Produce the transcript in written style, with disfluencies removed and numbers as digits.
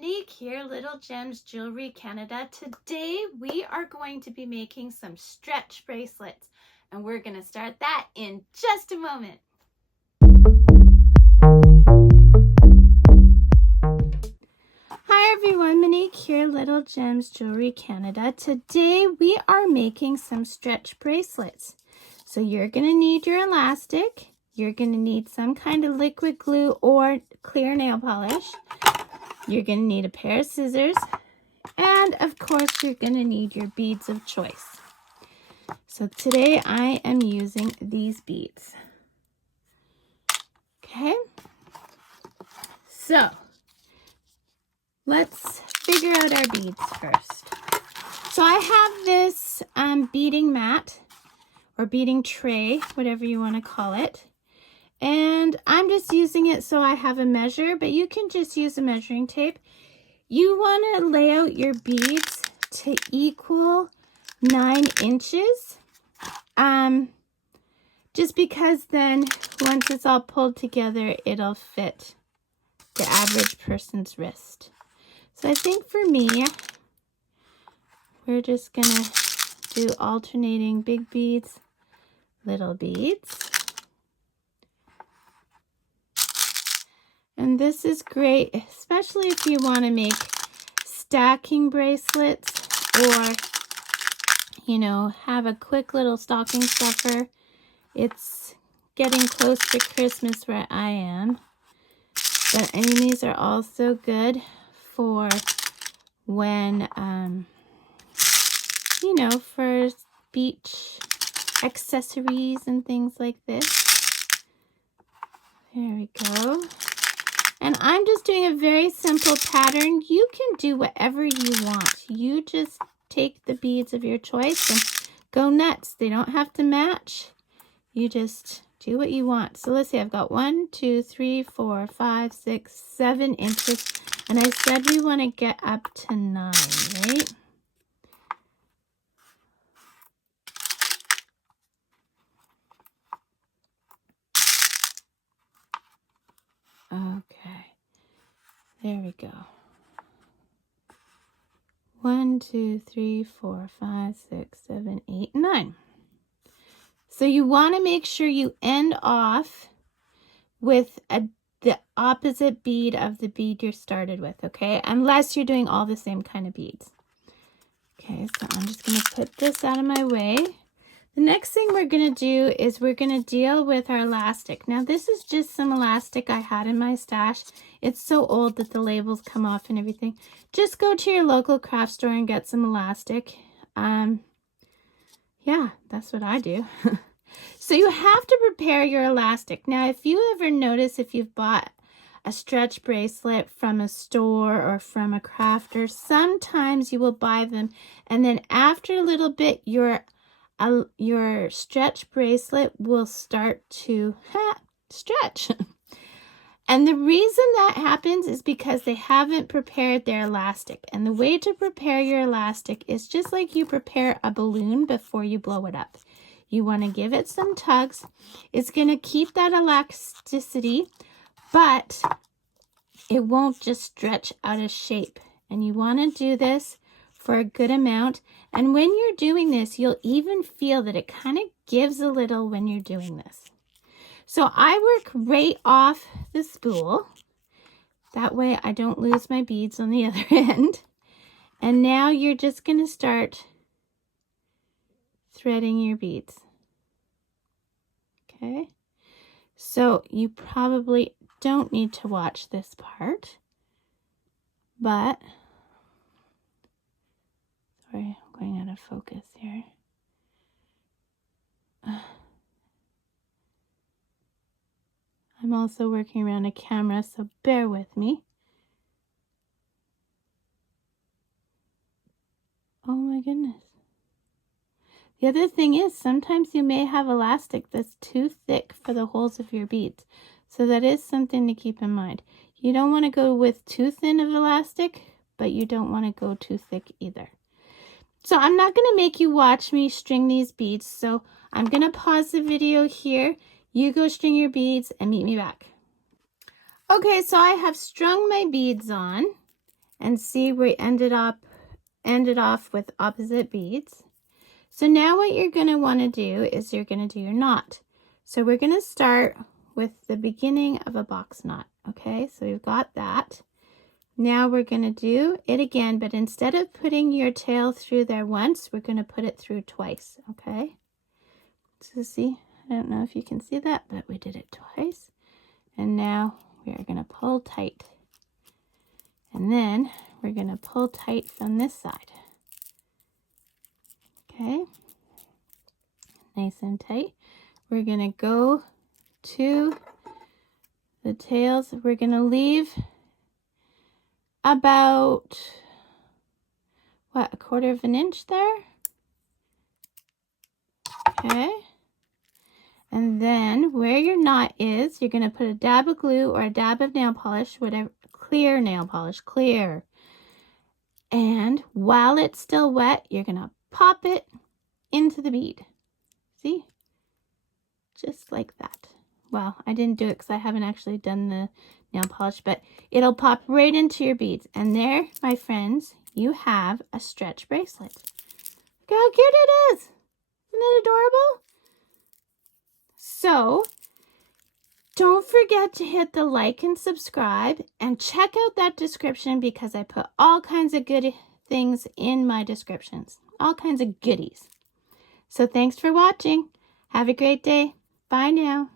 Monique here, Little Gems Jewelry Canada. Today we are going to be making some stretch bracelets, and we're going to start that in just a moment. Hi everyone, Monique here, Little Gems Jewelry Canada. Today we are making some stretch bracelets. So you're going to need your elastic, you're going to need some kind of liquid glue or clear nail polish. You're going to need a pair of scissors, and of course you're going to need your beads of choice. So today I am using these beads. Okay, so let's figure out our beads first. So I have this beading mat or beading tray, whatever you want to call it. And I'm just using it so I have a measure, but you can just use a measuring tape. You want to lay out your beads to equal 9 inches. Just because then once it's all pulled together, it'll fit the average person's wrist. So I think for me, we're just gonna do alternating big beads, little beads. And this is great, especially if you want to make stacking bracelets or, you know, have a quick little stocking stuffer. It's getting close to Christmas where I am. But I mean, these are also good for when, you know, for beach accessories and things like this. There we go. And I'm just doing a very simple pattern. You can do whatever you want. You just take the beads of your choice and go nuts. They don't have to match. You just do what you want. So let's see, I've got 1, 2, 3, 4, 5, 6, 7 inches. And I said we want to get up to 9, right? Okay, there we go. 1, 2, 3, 4, 5, 6, 7, 8, 9. So you want to make sure you end off with the opposite bead of the bead you started with, okay? Unless you're doing all the same kind of beads. Okay, so I'm just going to put this out of my way. The next thing we're going to do is we're going to deal with our elastic. Now this is just some elastic I had in my stash. It's so old that the labels come off and everything. Just go to your local craft store and get some elastic. Yeah, that's what I do. So you have to prepare your elastic. Now if you ever notice, if you've bought a stretch bracelet from a store or from a crafter, sometimes you will buy them and then after a little bit your stretch bracelet will start to stretch. And the reason that happens is because they haven't prepared their elastic. And the way to prepare your elastic is just like you prepare a balloon before you blow it up. You want to give it some tugs. It's going to keep that elasticity, but it won't just stretch out of shape. And you want to do this for a good amount. And when you're doing this, you'll even feel that it kind of gives a little when you're doing this. So I work right off the spool. That way I don't lose my beads on the other end. And now you're just going to start threading your beads. Okay. So you probably don't need to watch this part, but sorry, I'm going out of focus here. I'm also working around a camera, so bear with me. Oh my goodness. The other thing is sometimes you may have elastic that's too thick for the holes of your beads. So that is something to keep in mind. You don't want to go with too thin of elastic, but you don't want to go too thick either. So I'm not going to make you watch me string these beads. So I'm going to pause the video here. You go string your beads and meet me back. Okay, so I have strung my beads on. And see, we ended off with opposite beads. So now what you're going to want to do is you're going to do your knot. So we're going to start with the beginning of a box knot. Okay, so we've got that. Now we're going to do it again, but instead of putting your tail through there once, we're going to put it through twice. Okay, so see, I don't know if you can see that, but we did it twice. And now we are going to pull tight. And then we're going to pull tight from this side. Okay, nice and tight. We're going to go to the tails. We're going to leave about, what, 1/4 of an inch there? Okay. And then where your knot is, you're going to put a dab of glue or a dab of nail polish, whatever, clear nail polish, clear. And while it's still wet, you're going to pop it into the bead. See? Just like that. Well, I didn't do it because I haven't actually done the nail polish, but it'll pop right into your beads. And there, my friends, you have a stretch bracelet. Look how cute it is. Isn't it adorable? So, don't forget to hit the like and subscribe and check out that description because I put all kinds of good things in my descriptions. All kinds of goodies. So thanks for watching. Have a great day. Bye now.